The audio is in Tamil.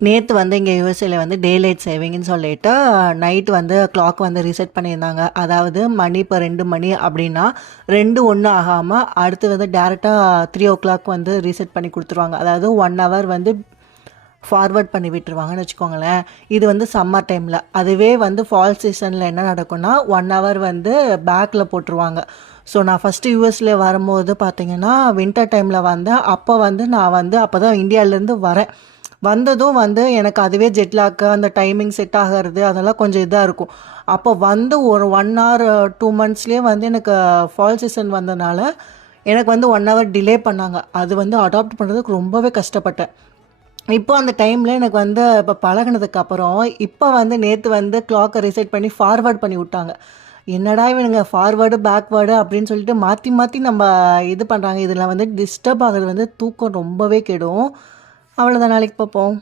நேத்து வந்து இங்க யுஎஸ்ஏல வந்து டே லைட் சேவிங்ன்னு சொல்லிட்டு நைட் வந்து கிளாக் வந்து ரீசெட் பண்ணியிருந்தாங்க. அதாவது மணி இப்போ 2 மணி அப்படின்னா 2 1 ஆகாம அடுத்து வந்து டைரக்ட்டா 3:00 வந்து ரீசெட் பண்ணி குடுத்துருவாங்க. அதாவது 1 ஹவர் வந்து ஃபார்வர்ட் பண்ணி விட்டுருவாங்கன்னு வச்சுக்கோங்களேன். இது வந்து சம்மர் டைம்ல. அதுவே வந்து ஃபால் சீசன்ல என்ன நடக்கும்னா 1 ஹவர் வந்து பேக்ல போட்டுருவாங்க. ஸோ நான் ஃபஸ்ட்டு யுஎஸ்ல வரும்போது பார்த்தீங்கன்னா, வின்டர் டைம்ல வந்தேன். அப்போ வந்து நான் வந்து அப்போ தான் இந்தியாவிலேருந்து வரேன். வந்ததும் வந்து எனக்கு அதுவே ஜெட்லாக்கு அந்த டைமிங் செட் ஆகிறது அதெல்லாம் கொஞ்சம் இதாக இருக்கும். அப்போ வந்து ஒரு 1 ஹவர் 2 மந்த்ஸ்லேயே வந்து எனக்கு ஃபால் சீசன் வந்தனால எனக்கு வந்து 1 ஹவர் டிலே பண்ணாங்க. அது வந்து அடாப்ட் பண்ணுறதுக்கு ரொம்பவே கஷ்டப்பட்டேன். இப்போ அந்த டைமில் எனக்கு வந்து இப்போ பழகுனதுக்கு அப்புறம் இப்போ வந்து நேற்று வந்து கிளாக்கை ரீசெட் பண்ணி ஃபார்வர்ட் பண்ணி விட்டாங்க. என்னடா இவனுங்க ஃபார்வேர்டு பேக்வேர்டு அப்படின்னு சொல்லிட்டு மாற்றி மாற்றி நம்ம இது பண்ணுறாங்க. இதில் வந்து டிஸ்டர்ப் ஆகுறது வந்து தூக்கம் ரொம்பவே கெடும். அவ்வளோதான், நாளைக்கு பார்ப்போம்.